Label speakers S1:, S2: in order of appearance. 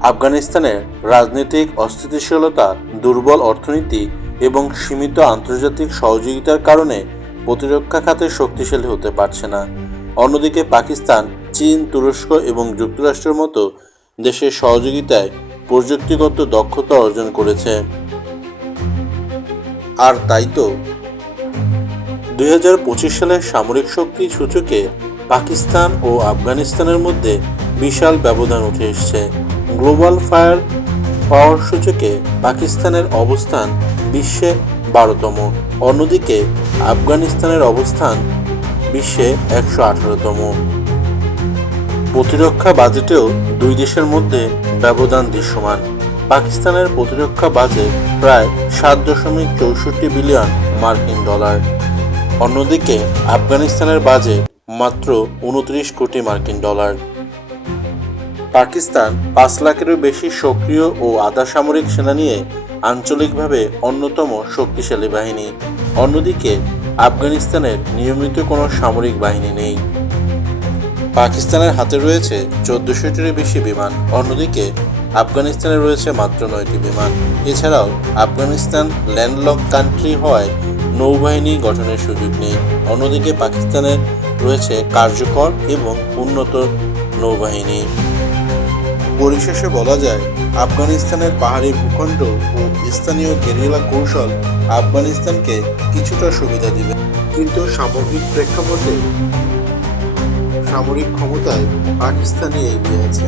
S1: আফগানিস্তানের রাজনৈতিক অস্থিতিশীলতা, দুর্বল অর্থনীতি এবং সীমিত আন্তর্জাতিক সহযোগিতার কারণে প্রতিরক্ষা খাতে শক্তিশালী হতে পারছে না। অন্যদিকে পাকিস্তান, চীন, তুরস্ক এবং যুক্তরাষ্ট্রের মতো দেশের সহযোগিতায় প্রযুক্তিগত দক্ষতা অর্জন করেছে। আর তাই তো দুই হাজার পঁচিশ সালের সামরিক শক্তি সূচকে পাকিস্তান ও আফগানিস্তানের মধ্যে বিশাল ব্যবধান উঠে এসেছে। গ্লোবাল ফায়ার পাওয়ার সূচকে পাকিস্তানের অবস্থান বিশ্বে বারোতম, অন্যদিকে আফগানিস্তানের অবস্থান বিশ্বে একশো আঠারোতম। প্রতিরক্ষা বাজেটেও দুই দেশের মধ্যে ব্যবধান দৃশ্যমান। পাকিস্তানের প্রতিরক্ষা বাজেট প্রায় সাত দশমিক চৌষট্টি বিলিয়ন মার্কিন ডলার। অন্যদিকে আফগানিস্তানের বাজেট মাত্র উনত্রিশ কোটি মার্কিন ডলার। পাকিস্তান পাঁচ লাখেরও বেশি সক্রিয় ও আধা সামরিক সেনা নিয়ে আঞ্চলিকভাবে অন্যতম শক্তিশালী বাহিনী। অন্যদিকে, আফগানিস্তানের নিয়মিত কোনো সামরিক বাহিনী নেই। পাকিস্তানের হাতে রয়েছে চোদ্দশোটিরও বেশি বিমান, অন্যদিকে আফগানিস্তানে রয়েছে মাত্র নয়টি বিমান। এছাড়াও, আফগানিস্তান ল্যান্ডলক কান্ট্রি হওয়ায় নৌবাহিনী গঠনের সুযোগ নেই। অন্যদিকে, পাকিস্তানের রয়েছে কার্যকর এবং উন্নত নৌবাহিনী। পরিশেষে বলা যায়, আফগানিস্তানের পাহাড়ি ভূখণ্ড ও স্থানীয় গেরিলা কৌশল আফগানিস্তানকে কিছুটা সুবিধা দিবে। কিন্তু সামগ্রিক প্রেক্ষাপটে সামরিক ক্ষমতায় পাকিস্তানই এগিয়ে আছে।